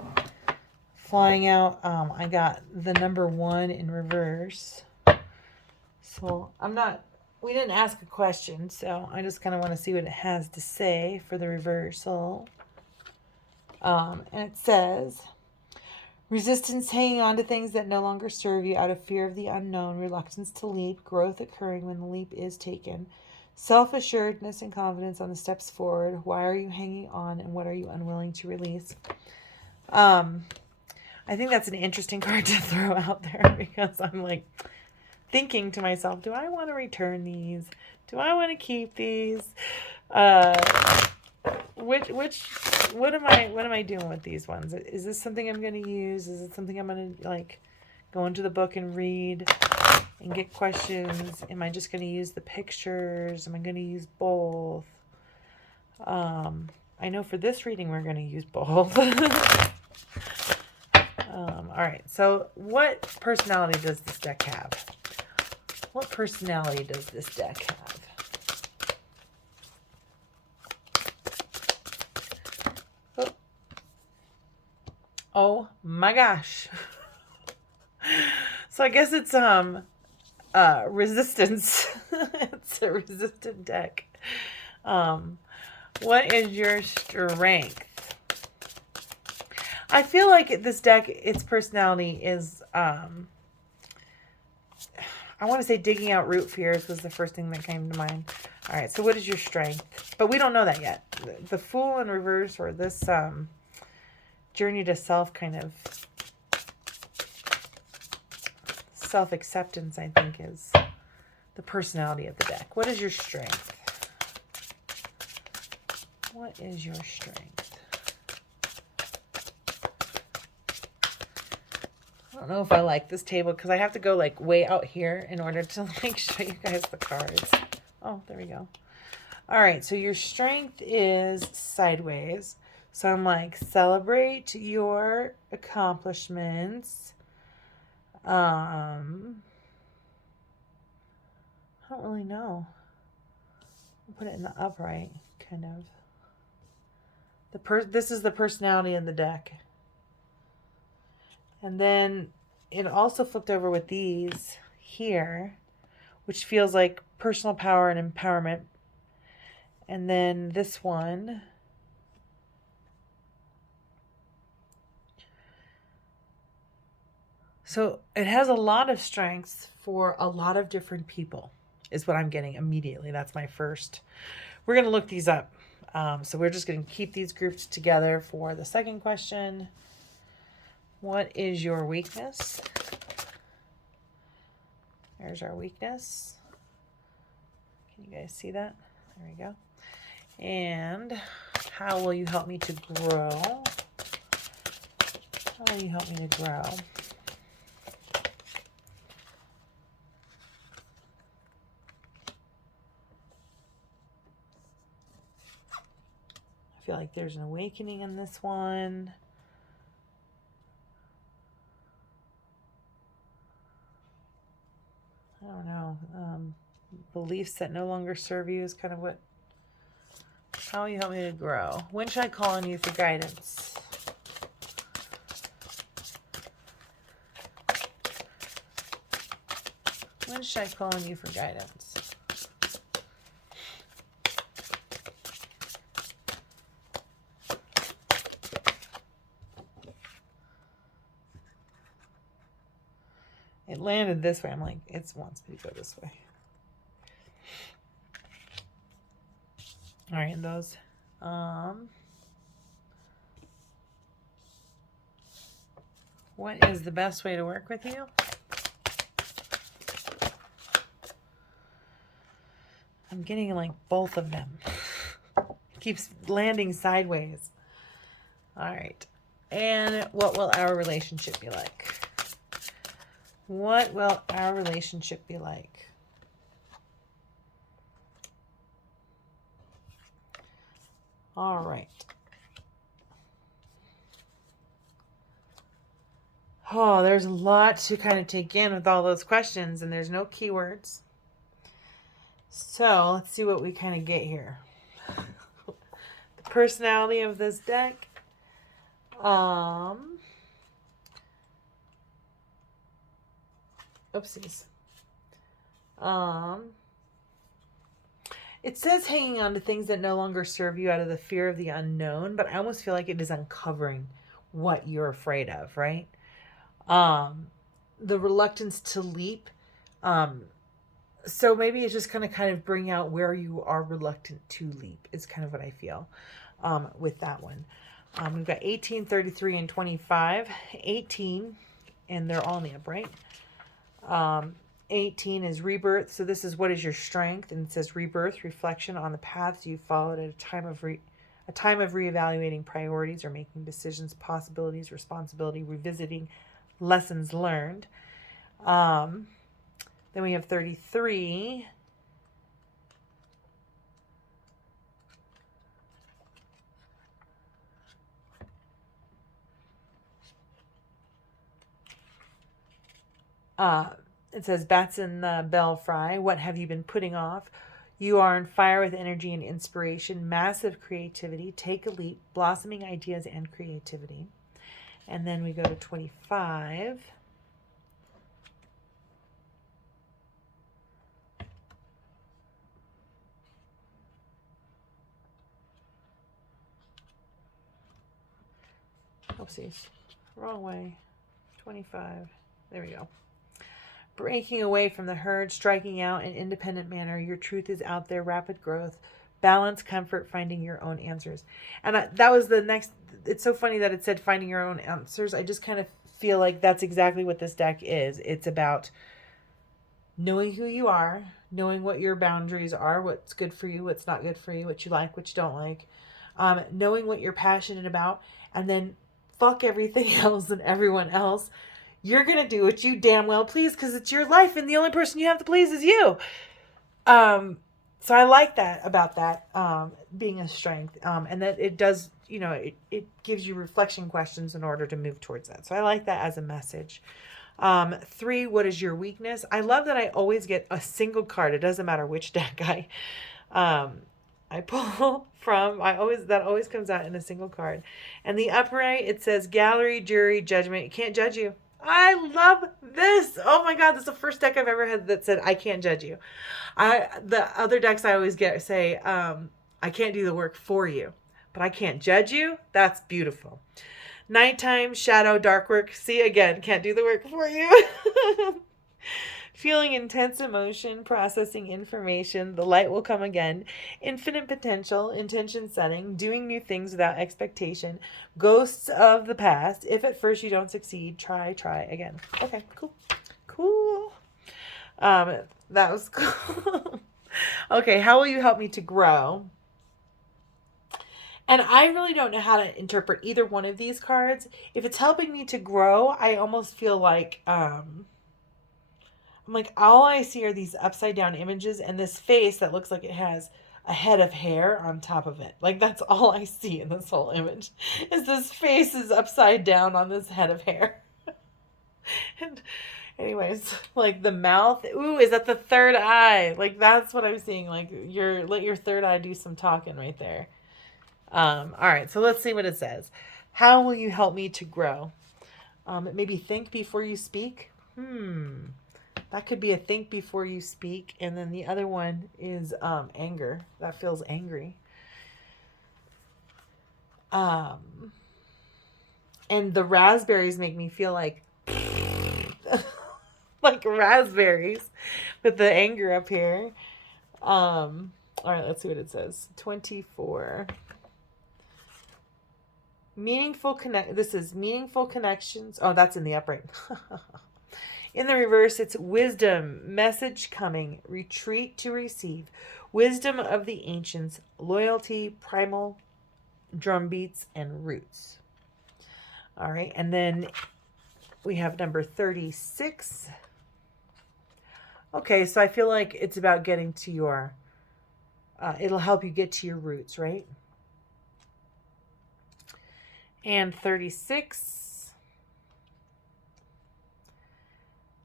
flying out. I got the number 1 in reverse. So we didn't ask a question, so I just kind of want to see what it has to say for the reversal. And it says, resistance, hanging on to things that no longer serve you out of fear of the unknown, reluctance to leap, growth occurring when the leap is taken. Self-assuredness and confidence on the steps forward. Why are you hanging on and what are you unwilling to release? I think that's an interesting card to throw out there because I'm like thinking to myself, do I want to return these? Do I want to keep these? What am I doing with these ones? Is this something I'm going to use? Is it something I'm going to like go into the book and read and get questions? Am I just going to use the pictures? Am I going to use both? I know for this reading we're going to use both. All right, so what personality does this deck have? What personality does this deck have? Oh my gosh. So I guess it's resistance. It's a resistant deck. What is your strength? I feel like this deck, its personality is I want to say digging out root fears was the first thing that came to mind. All right, so what is your strength? But we don't know that yet. The Fool in reverse, or this journey to self, kind of self-acceptance, I think, is the personality of the deck. What is your strength? What is your strength? I don't know if I like this table because I have to go like way out here in order to like show you guys the cards. Oh, there we go. All right, so your strength is sideways. So I'm like, celebrate your accomplishments. I don't really know. I'll put it in the upright, kind of. This is the personality in the deck. And then it also flipped over with these here, which feels like personal power and empowerment. And then this one, so it has a lot of strengths for a lot of different people, is what I'm getting immediately. That's my first. We're going to look these up. So we're just going to keep these grouped together for the second question. What is your weakness? There's our weakness. Can you guys see that? There we go. And how will you help me to grow? How will you help me to grow? I feel like there's an awakening in this one. I don't know. Beliefs that no longer serve you is kind of what. How will you help me to grow? When should I call on you for guidance? When should I call on you for guidance? It landed this way. I'm like, it wants me to go this way. All right, and those. What is the best way to work with you? I'm getting like both of them. Keeps landing sideways. All right. And what will our relationship be like? What will our relationship be like? All right. Oh, there's a lot to kind of take in with all those questions, and there's no keywords. So let's see what we kind of get here. The personality of this deck. Oopsies. It says hanging on to things that no longer serve you out of the fear of the unknown, but I almost feel like it is uncovering what you're afraid of, right? The reluctance to leap. So maybe it's just kind of bring out where you are reluctant to leap is kind of what I feel with that one. We've got 18, 33, and 25. 18, and they're all in the upright. 18 is rebirth. So this is what is your strength, and it says rebirth, reflection on the paths you followed at a time of reevaluating priorities or making decisions, possibilities, responsibility, revisiting lessons learned. Then we have 33. It says, bats in the belfry. What have you been putting off? You are on fire with energy and inspiration, massive creativity. Take a leap, blossoming ideas and creativity. And then we go to 25. Oopsies. Wrong way. 25. There we go. Breaking away from the herd, striking out in independent manner. Your truth is out there. Rapid growth. Balance, comfort, finding your own answers. And that was the next. It's so funny that it said finding your own answers. I just kind of feel like that's exactly what this deck is. It's about knowing who you are, knowing what your boundaries are, what's good for you, what's not good for you, what you like, what you don't like, knowing what you're passionate about, and then fuck everything else and everyone else. You're going to do what you damn well please because it's your life and the only person you have to please is you. So I like that about that being a strength, and that it does, you know, it gives you reflection questions in order to move towards that. So I like that as a message. 3, what is your weakness? I love that I always get a single card. It doesn't matter which deck I pull from. That always comes out in a single card. And the upright, it says gallery, jury, judgment. It can't judge you. I love this. Oh my God, this is the first deck I've ever had that said I can't judge you. The other decks I always get say I can't do the work for you, but I can't judge you. That's beautiful. Nighttime, shadow, dark work. See, again, can't do the work for you. Feeling intense emotion, processing information. The light will come again. Infinite potential, intention setting, doing new things without expectation. Ghosts of the past. If at first you don't succeed, try again. Okay, cool. That was cool. Okay, how will you help me to grow? And I really don't know how to interpret either one of these cards. If it's helping me to grow, I almost feel like, I'm like, all I see are these upside down images and this face that looks like it has a head of hair on top of it. Like, that's all I see in this whole image is this face is upside down on this head of hair. And anyways, like the mouth, ooh, is that the third eye? Like, that's what I'm seeing. Like, let your third eye do some talking right there. All right, so let's see what it says. How will you help me to grow? Maybe think before you speak. That could be a think before you speak. And then the other one is anger. That feels angry. And the raspberries make me feel like like raspberries with the anger up here. All right, let's see what it says. 24. This is meaningful connections. Oh, that's in the upright. In the reverse, it's wisdom, message coming, retreat to receive, wisdom of the ancients, loyalty, primal drum beats, and roots. All right, and then we have number 36. Okay, so I feel like it's about getting to your, it'll help you get to your roots, right? And 36,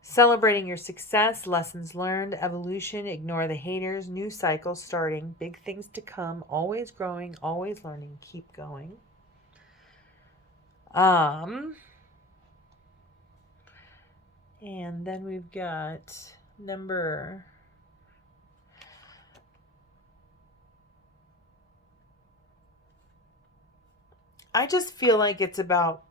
celebrating your success, lessons learned, evolution, ignore the haters, new cycles starting, big things to come, always growing, always learning, keep going. And then we've got number I just feel like it's about,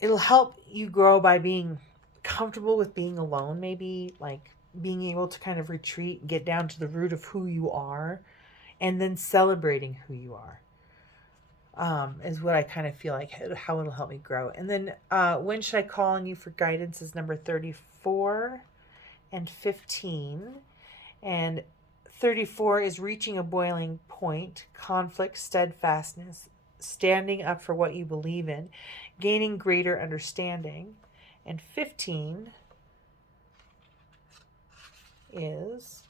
it'll help you grow by being comfortable with being alone, maybe like being able to kind of retreat, get down to the root of who you are, and then celebrating who you are, is what I kind of feel like how it'll help me grow. And then when should I call on you for guidance is number 34 and 15. And 34 is reaching a boiling point, conflict, steadfastness, standing up for what you believe in, gaining greater understanding. And 15 is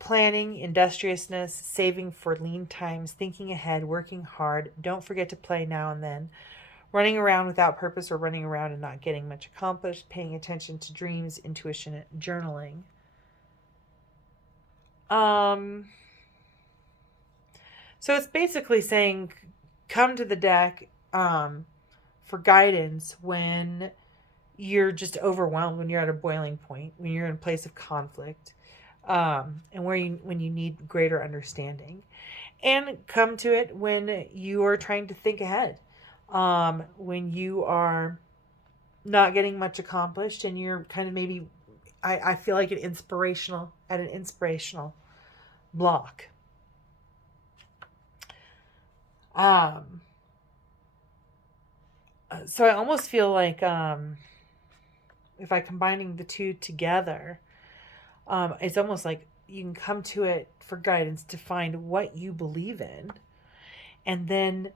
planning, industriousness, saving for lean times, thinking ahead, working hard. Don't forget to play now and then. Running around without purpose or running around and not getting much accomplished, paying attention to dreams, intuition, journaling. So it's basically saying come to the deck for guidance when you're just overwhelmed, when you're at a boiling point, when you're in a place of conflict, and when you need greater understanding. And come to it when you are trying to think ahead, when you are not getting much accomplished and you're kind of maybe, I feel like an inspirational block. So I almost feel like if I'm combining the two together, it's almost like you can come to it for guidance to find what you believe in, and then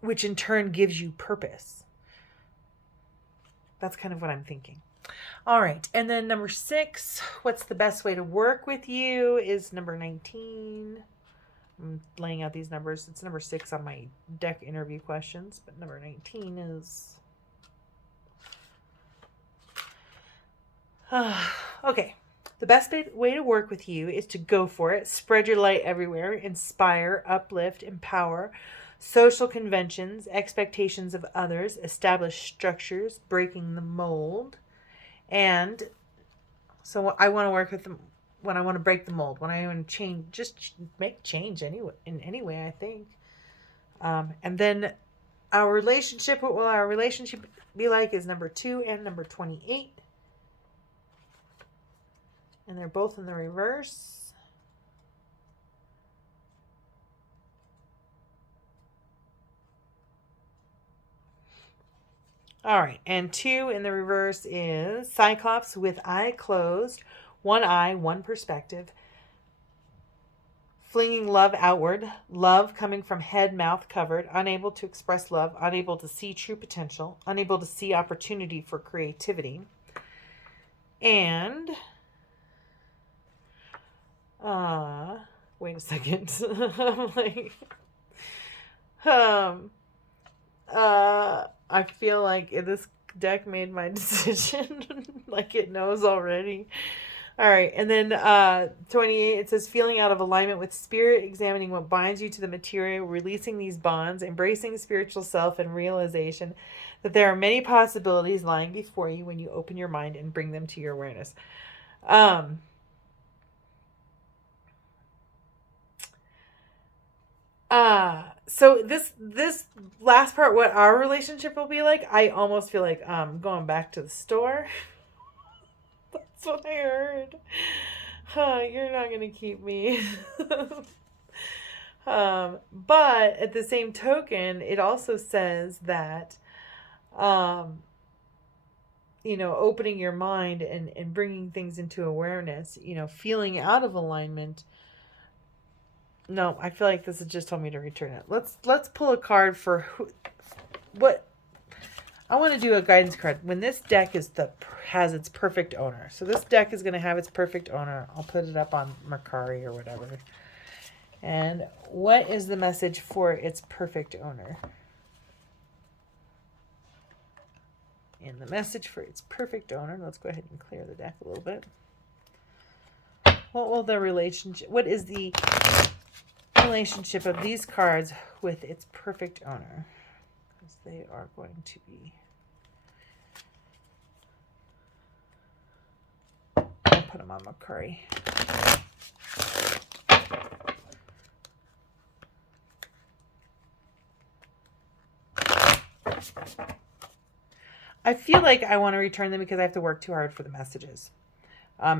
which in turn gives you purpose. That's kind of what I'm thinking. All right. And then number 6, what's the best way to work with you, is number 19. I'm laying out these numbers. It's number 6 on my deck interview questions, but number 19 is... okay. The best way to work with you is to go for it. Spread your light everywhere. Inspire, uplift, empower. Social conventions, expectations of others, establish structures, breaking the mold. And so I want to work with them when I want to break the mold, when I want to change, just make change anyway, in any way, I think. And then our relationship, what will our relationship be like, is number 2 and number 28. And they're both in the reverse. All right, and 2 in the reverse is Cyclops with eye closed, one eye, one perspective, flinging love outward, love coming from head, mouth covered, unable to express love, unable to see true potential, unable to see opportunity for creativity. And, wait a second. I'm like, I feel like this deck made my decision, like it knows already. All right, and then 28, it says feeling out of alignment with spirit, examining what binds you to the material, releasing these bonds, embracing spiritual self, and realization that there are many possibilities lying before you when you open your mind and bring them to your awareness. So this last part, what our relationship will be like, I almost feel like going back to the store. That's what I heard. You're not gonna keep me. But at the same token, it also says that opening your mind and bringing things into awareness, feeling out of alignment. No, I feel like this has just told me to return it. Let's pull a card for what I want to do. A guidance card when this deck has its perfect owner. So this deck is going to have its perfect owner. I'll put it up on Mercari or whatever. And what is the message for its perfect owner? And the message for its perfect owner. Let's go ahead and clear the deck a little bit. What will the relationship? What is the relationship of these cards with its perfect owner? Because they are going to be... I'll put them on Mercari. I feel like I want to return them because I have to work too hard for the messages.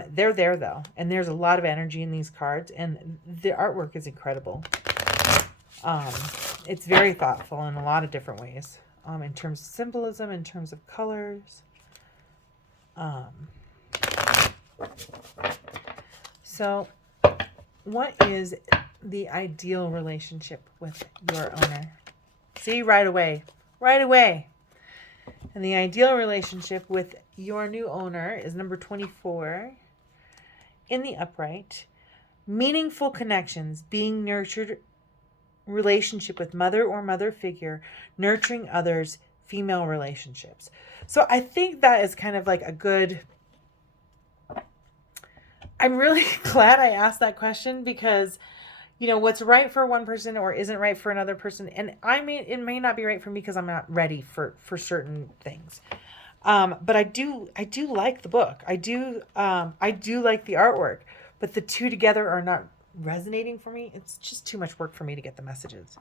They're there though, and there's a lot of energy in these cards, and the artwork is incredible. It's very thoughtful in a lot of different ways, in terms of symbolism, in terms of colors. So what is the ideal relationship with your owner? See, right away. And the ideal relationship with your new owner is number 24 in the upright. Meaningful connections, being nurtured, relationship with mother or mother figure, nurturing others, female relationships. So I think that is kind of like a good... I'm really glad I asked that question because you know, what's right for one person or isn't right for another person. And it may not be right for me because I'm not ready for certain things. But I do like the book. I do like the artwork, but the two together are not resonating for me. It's just too much work for me to get the messages.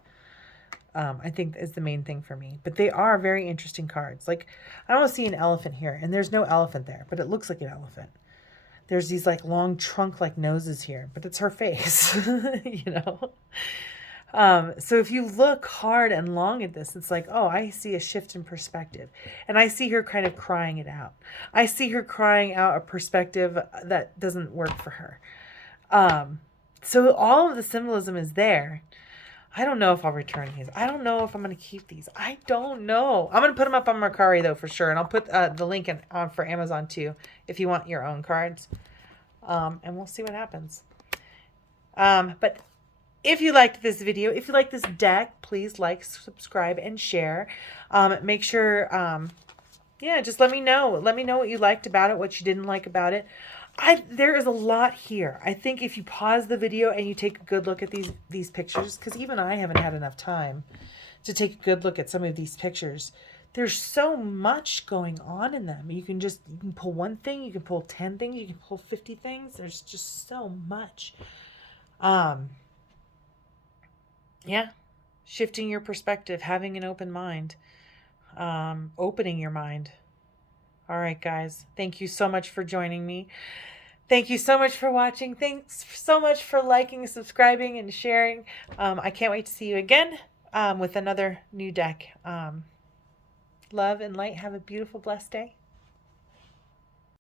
I think is the main thing for me. But they are very interesting cards. Like, I don't see an elephant here, and there's no elephant there, but it looks like an elephant. There's these like long trunk-like noses here, but it's her face, you know? So if you look hard and long at this, it's like, oh, I see a shift in perspective. And I see her kind of crying it out. I see her crying out a perspective that doesn't work for her. So all of the symbolism is there. I don't know if I'll return these. I don't know if I'm going to keep these. I don't know. I'm going to put them up on Mercari, though, for sure. And I'll put the link for Amazon, too, if you want your own cards. And we'll see what happens. But if you liked this video, if you like this deck, please like, subscribe, and share. Make sure, just let me know. Let me know what you liked about it, what you didn't like about it. There is a lot here. I think if you pause the video and you take a good look at these pictures, because even I haven't had enough time to take a good look at some of these pictures. There's so much going on in them. You can pull one thing, you can pull 10 things, you can pull 50 things. There's just so much. Shifting your perspective, having an open mind, opening your mind. All right, guys. Thank you so much for joining me. Thank you so much for watching. Thanks so much for liking, subscribing, and sharing. I can't wait to see you again with another new deck. Love and light. Have a beautiful, blessed day.